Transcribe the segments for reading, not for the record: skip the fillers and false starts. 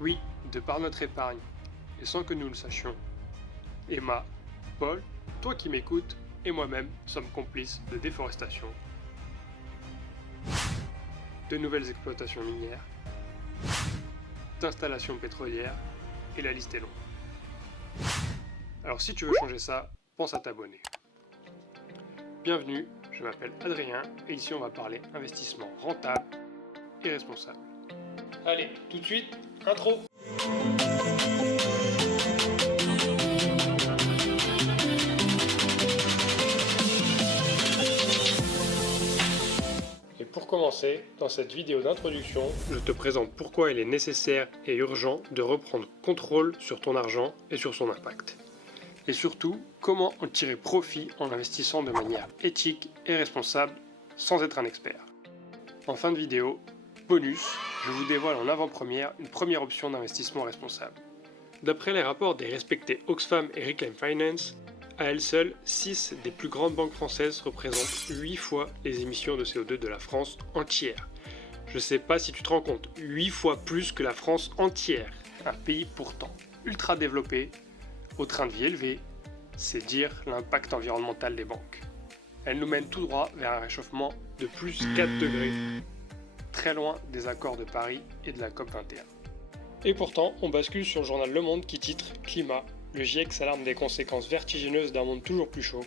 Oui, de par notre épargne, et sans que nous le sachions. Emma, Paul, toi qui m'écoutes, et moi-même sommes complices de déforestation, de nouvelles exploitations minières, d'installations pétrolières, et la liste est longue. Alors si tu veux changer ça, pense à t'abonner. Bienvenue, je m'appelle Adrien, et ici on va parler investissement rentable et responsable. Allez, tout de suite, intro. Et pour commencer, dans cette vidéo d'introduction, je te présente pourquoi il est nécessaire et urgent de reprendre contrôle sur ton argent et sur son impact. Et surtout, comment en tirer profit en investissant de manière éthique et responsable sans être un expert. En fin de vidéo, bonus, je vous dévoile en avant-première une première option d'investissement responsable. D'après les rapports des respectés Oxfam et Reclaim Finance, à elles seules, 6 des plus grandes banques françaises représentent 8 fois les émissions de CO2 de la France entière. Je sais pas si tu te rends compte, 8 fois plus que la France entière, un pays pourtant ultra développé, au train de vie élevé, c'est dire l'impact environnemental des banques. Elles nous mènent tout droit vers un réchauffement de plus 4 degrés, très loin des accords de Paris et de la COP21. Et pourtant, on bascule sur le journal Le Monde qui titre « Climat, le GIEC s'alarme des conséquences vertigineuses d'un monde toujours plus chaud ».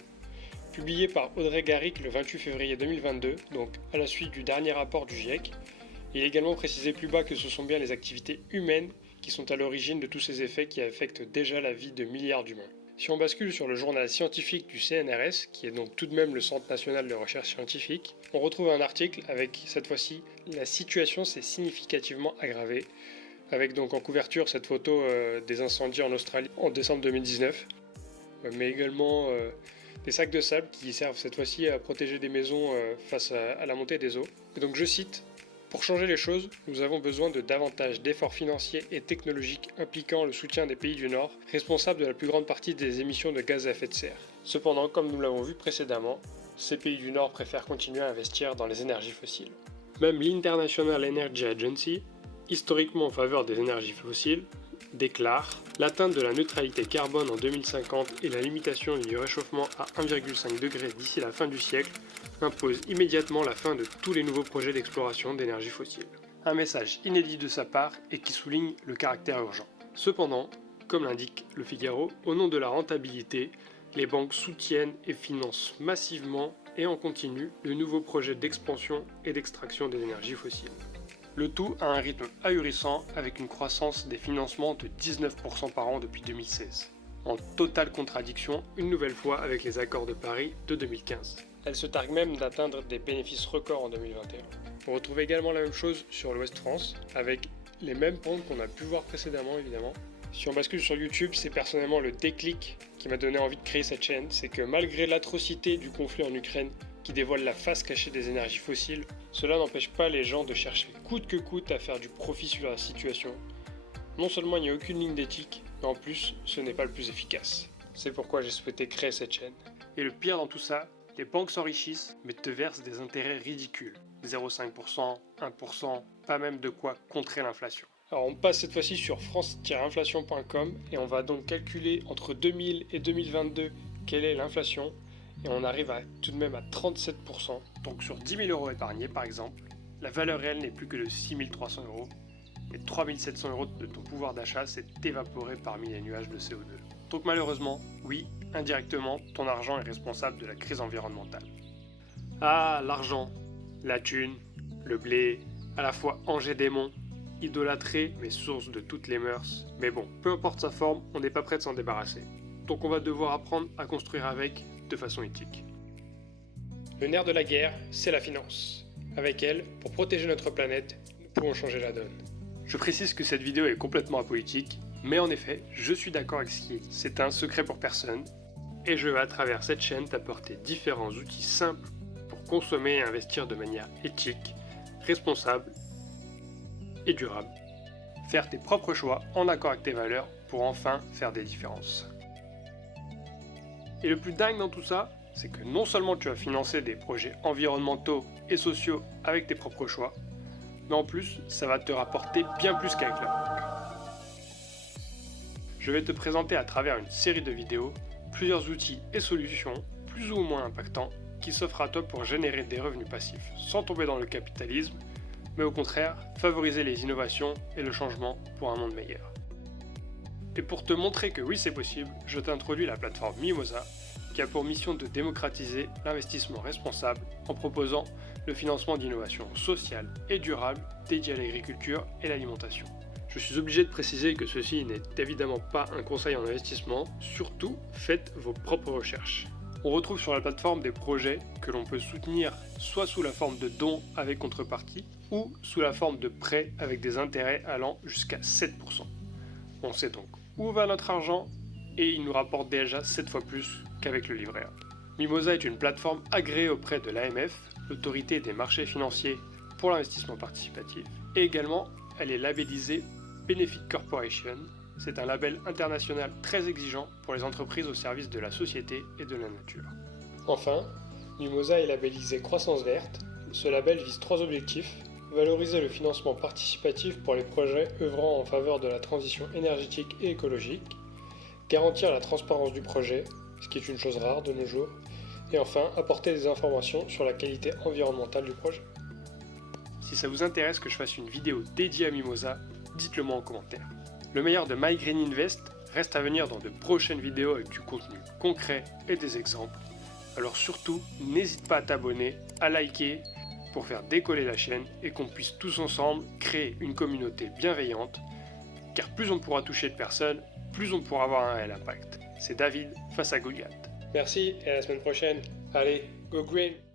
Publié par Audrey Garrick le 28 février 2022, donc à la suite du dernier rapport du GIEC, il est également précisé plus bas que ce sont bien les activités humaines qui sont à l'origine de tous ces effets qui affectent déjà la vie de milliards d'humains. Si on bascule sur le journal scientifique du CNRS, qui est donc tout de même le Centre national de recherche scientifique, on retrouve un article avec, cette fois-ci, la situation s'est significativement aggravée, avec donc en couverture cette photo des incendies en Australie en décembre 2019, mais également des sacs de sable qui servent cette fois-ci à protéger des maisons face à la montée des eaux. Et donc je cite: pour changer les choses, nous avons besoin de davantage d'efforts financiers et technologiques impliquant le soutien des pays du Nord, responsables de la plus grande partie des émissions de gaz à effet de serre. Cependant, comme nous l'avons vu précédemment, ces pays du Nord préfèrent continuer à investir dans les énergies fossiles. Même l'International Energy Agency, historiquement en faveur des énergies fossiles, déclare l'atteinte de la neutralité carbone en 2050 et la limitation du réchauffement à 1,5 degré d'ici la fin du siècle impose immédiatement la fin de tous les nouveaux projets d'exploration d'énergie fossile. Un message inédit de sa part et qui souligne le caractère urgent. Cependant, comme l'indique Le Figaro, au nom de la rentabilité, les banques soutiennent et financent massivement et en continu de nouveaux projets d'expansion et d'extraction des énergies fossiles. Le tout à un rythme ahurissant avec une croissance des financements de 19% par an depuis 2016. En totale contradiction une nouvelle fois avec les accords de Paris de 2015. Elle se targue même d'atteindre des bénéfices records en 2021. On retrouve également la même chose sur l'Ouest France, avec les mêmes pentes qu'on a pu voir précédemment évidemment. Si on bascule sur YouTube, c'est personnellement le déclic qui m'a donné envie de créer cette chaîne, c'est que malgré l'atrocité du conflit en Ukraine, qui dévoile la face cachée des énergies fossiles, cela n'empêche pas les gens de chercher coûte que coûte à faire du profit sur la situation. Non seulement il n'y a aucune ligne d'éthique, mais en plus, ce n'est pas le plus efficace. C'est pourquoi j'ai souhaité créer cette chaîne. Et le pire dans tout ça, les banques s'enrichissent, mais te versent des intérêts ridicules. 0,5%, 1%, pas même de quoi contrer l'inflation. Alors on passe cette fois-ci sur france-inflation.com et on va donc calculer entre 2000 et 2022 quelle est l'inflation. Et on arrive tout de même à 37%. Donc sur 10 000 euros épargnés par exemple, la valeur réelle n'est plus que de 6 300 euros. Et 3 700 euros de ton pouvoir d'achat s'est évaporé parmi les nuages de CO2. Donc malheureusement, oui, indirectement, ton argent est responsable de la crise environnementale. Ah, l'argent, la thune, le blé, à la fois ange et démon, idolâtré mais source de toutes les mœurs. Mais bon, peu importe sa forme, on n'est pas prêt de s'en débarrasser. Donc on va devoir apprendre à construire avec de façon éthique. Le nerf de la guerre, c'est la finance. Avec elle, pour protéger notre planète, nous pouvons changer la donne. Je précise que cette vidéo est complètement apolitique, mais en effet, je suis d'accord avec ce qui est dit. C'est un secret pour personne, et je vais à travers cette chaîne t'apporter différents outils simples pour consommer et investir de manière éthique, responsable et durable. Faire tes propres choix en accord avec tes valeurs pour enfin faire des différences. Et le plus dingue dans tout ça, c'est que non seulement tu vas financer des projets environnementaux et sociaux avec tes propres choix, mais en plus, ça va te rapporter bien plus qu'avec la banque. je vais te présenter à travers une série de vidéos plusieurs outils et solutions plus ou moins impactants qui s'offrent à toi pour générer des revenus passifs sans tomber dans le capitalisme, mais au contraire favoriser les innovations et le changement pour un monde meilleur. Et pour te montrer que oui c'est possible, je t'introduis la plateforme Mimosa qui a pour mission de démocratiser l'investissement responsable en proposant le financement d'innovations sociales et durables dédiées à l'agriculture et l'alimentation. Je suis obligé de préciser que ceci n'est évidemment pas un conseil en investissement, surtout faites vos propres recherches. On retrouve sur la plateforme des projets que l'on peut soutenir soit sous la forme de dons avec contrepartie ou sous la forme de prêts avec des intérêts allant jusqu'à 7%. On sait donc où va notre argent et il nous rapporte déjà 7 fois plus qu'avec le livret A. Mimosa est une plateforme agréée auprès de l'AMF, l'autorité des marchés financiers pour l'investissement participatif, et également elle est labellisée Benefit Corporation. C'est un label international très exigeant pour les entreprises au service de la société et de la nature. Enfin, Mimosa est labellisé Croissance Verte. Ce label vise 3 objectifs: valoriser le financement participatif pour les projets œuvrant en faveur de la transition énergétique et écologique, garantir la transparence du projet, ce qui est une chose rare de nos jours, et enfin apporter des informations sur la qualité environnementale du projet. Si ça vous intéresse que je fasse une vidéo dédiée à Mimosa, dites-le moi en commentaire. Le meilleur de My Green Invest reste à venir dans de prochaines vidéos avec du contenu concret et des exemples. Alors surtout, n'hésite pas à t'abonner, à liker pour faire décoller la chaîne et qu'on puisse tous ensemble créer une communauté bienveillante, car plus on pourra toucher de personnes, plus on pourra avoir un réel impact. C'est David face à Goliath. Merci et à la semaine prochaine. Allez, go green!